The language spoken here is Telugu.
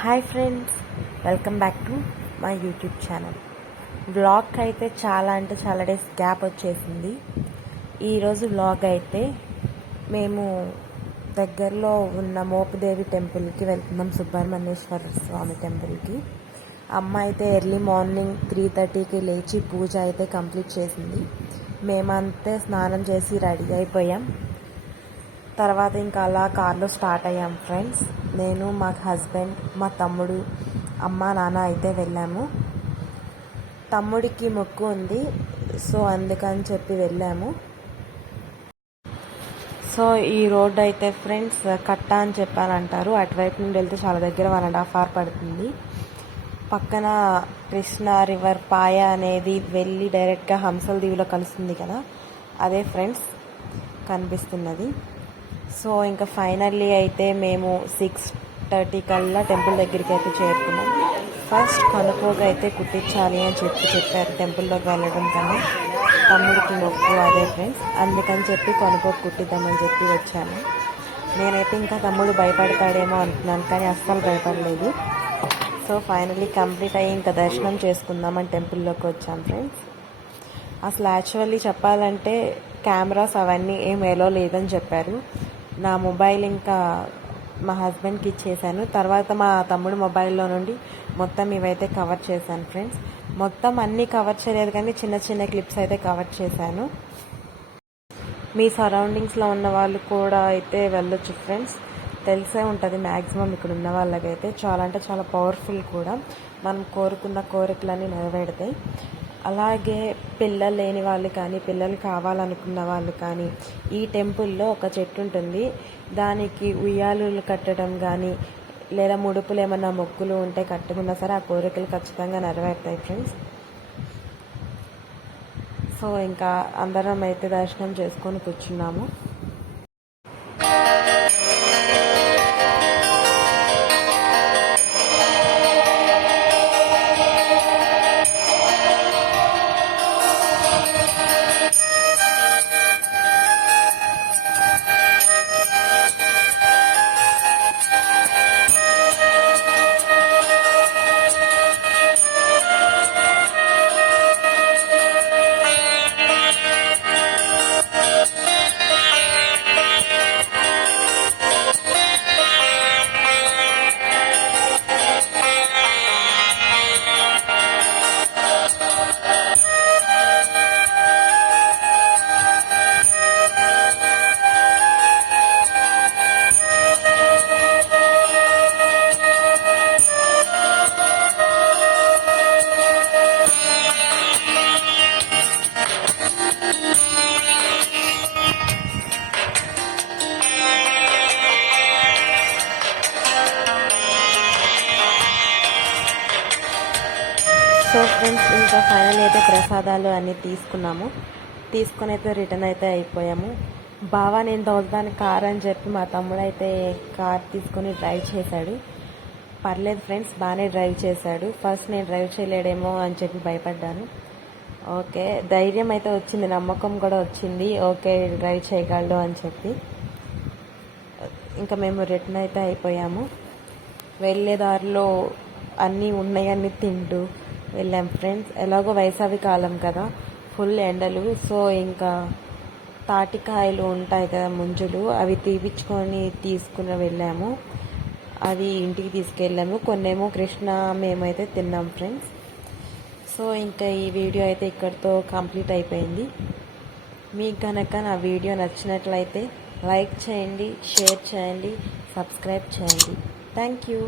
Hi friends, welcome back to my YouTube channel. Vlog అయితే చాలా డేస్ గ్యాప్ వచ్చేసింది. ఈరోజు వ్లాగ్ అయితే మేము దగ్గరలో ఉన్న మోపుదేవి టెంపుల్కి వెళ్తున్నాం, సుబ్రహ్మణ్యేశ్వర స్వామి టెంపుల్కి. అమ్మ అయితే ఎర్లీ మార్నింగ్ 3:30కి లేచి పూజ అయితే కంప్లీట్ చేసింది. మేమంతే స్నానం చేసి రెడీ అయిపోయాం. తర్వాత ఇంకా అలా కార్లో స్టార్ట్ అయ్యాం ఫ్రెండ్స్. నేను, మా హస్బెండ్, మా తమ్ముడు, అమ్మ, నాన్న అయితే వెళ్ళాము. తమ్ముడికి మొక్కు ఉంది, సో అందుకని చెప్పి వెళ్ళాము. సో ఈ రోడ్ అయితే ఫ్రెండ్స్ కట్ట అని చెప్పారంటారు. అటువైపు నుండి వెళ్తే చాలా దగ్గర 1.5 hour పడుతుంది. పక్కన కృష్ణా రివర్ పాయ అనేది వెళ్ళి డైరెక్ట్గా హంసల దీవిలో కలుస్తుంది కదా, అదే ఫ్రెండ్స్ కనిపిస్తున్నది. సో ఇంకా ఫైనల్లీ అయితే మేము 6:30 కల్లా టెంపుల్ దగ్గరికి అయితే చేరుకున్నాం. ఫస్ట్ కనుకోగా అయితే కుట్టించాలి అని చెప్పారు. టెంపుల్లోకి వెళ్ళడం కన్నా తమ్ముడికి మొక్కు అదే ఫ్రెండ్స్, అందుకని చెప్పి కనుకోకు కుట్టిద్దామని చెప్పి వచ్చాను. నేనైతే ఇంకా తమ్ముడు భయపడతాడేమో అనుకున్నాను, కానీ అస్సలు భయపడలేదు. సో ఫైనల్లీ కంప్లీట్ అయ్యి ఇంకా దర్శనం చేసుకుందామని టెంపుల్లోకి వచ్చాం ఫ్రెండ్స్. అసలు యాక్చువల్లీ చెప్పాలంటే కెమెరాస్ అవన్నీ ఏం ఎలో లేదని చెప్పారు. నా మొబైల్ ఇంకా మా హస్బెండ్కి ఇచ్చేసాను. తర్వాత మా తమ్ముడు మొబైల్లో నుండి మొత్తం ఇవైతే కవర్ చేశాను ఫ్రెండ్స్. మొత్తం అన్నీ కవర్ చేయలేదు, కానీ చిన్న చిన్న క్లిప్స్ అయితే కవర్ చేశాను. మీ సరౌండింగ్స్లో ఉన్న వాళ్ళు కూడా అయితే వెళ్ళొచ్చు ఫ్రెండ్స్. తెలిసే ఉంటుంది మ్యాక్సిమం ఇక్కడ ఉన్న వాళ్ళకైతే. చాలా పవర్ఫుల్ కూడా. మనం కోరుకున్న కోరికలన్నీ నెరవేరుతాయి. అలాగే పిల్లలు లేని వాళ్ళు కానీ, పిల్లలు కావాలనుకున్న వాళ్ళు కానీ, ఈ టెంపుల్లో ఒక చెట్టు ఉంటుంది. దానికి ఉయ్యాలులు కట్టడం కానీ, లేదా ముడుపులు ఏమన్నా మొక్కులు ఉంటే కట్టుకున్నా సరే ఆ కోరికలు ఖచ్చితంగా నెరవేరుతాయి ఫ్రెండ్స్. సో ఇంకా అందరం అయితే దర్శనం చేసుకొని కూర్చున్నాము. సో ఫ్రెండ్స్ ఇంకా ఫైనల్ అయితే ప్రసాదాలు అన్నీ తీసుకొని అయితే రిటర్న్ అయితే అయిపోయాము. బావా నేను తోలుతాను కార్ అని చెప్పి మా తమ్ముడు అయితే కార్ తీసుకొని డ్రైవ్ చేశాడు. పర్లేదు ఫ్రెండ్స్, బాగానే డ్రైవ్ చేశాడు. ఫస్ట్ నేను డ్రైవ్ చేయలేడేమో అని చెప్పి భయపడ్డాను. ఓకే, ధైర్యం అయితే వచ్చింది, నమ్మకం కూడా వచ్చింది. ఓకే డ్రైవ్ చేయగలడు అని చెప్పి ఇంకా మేము రిటర్న్ అయితే అయిపోయాము. వెళ్ళే దారిలో అన్నీ ఉన్నాయన్నీ తింటూ వెళ్ళాం ఫ్రెండ్స్. ఎలాగో వేసవి కాలం కదా, ఫుల్ ఎండలు. సో ఇంకా తాటికాయలు ఉంటాయి కదా, ముంజులు, అవి తీసుకుని వెళ్ళాము. అవి ఇంటికి తీసుకెళ్ళాము. కొన్నేమో కృష్ణ మేమైతే తిన్నాం ఫ్రెండ్స్. సో ఇంకా ఈ వీడియో అయితే ఇక్కడితో కంప్లీట్ అయిపోయింది. మీకు కనుక నా వీడియో నచ్చినట్లయితే లైక్ చేయండి, షేర్ చేయండి, సబ్స్క్రైబ్ చేయండి. Thank you.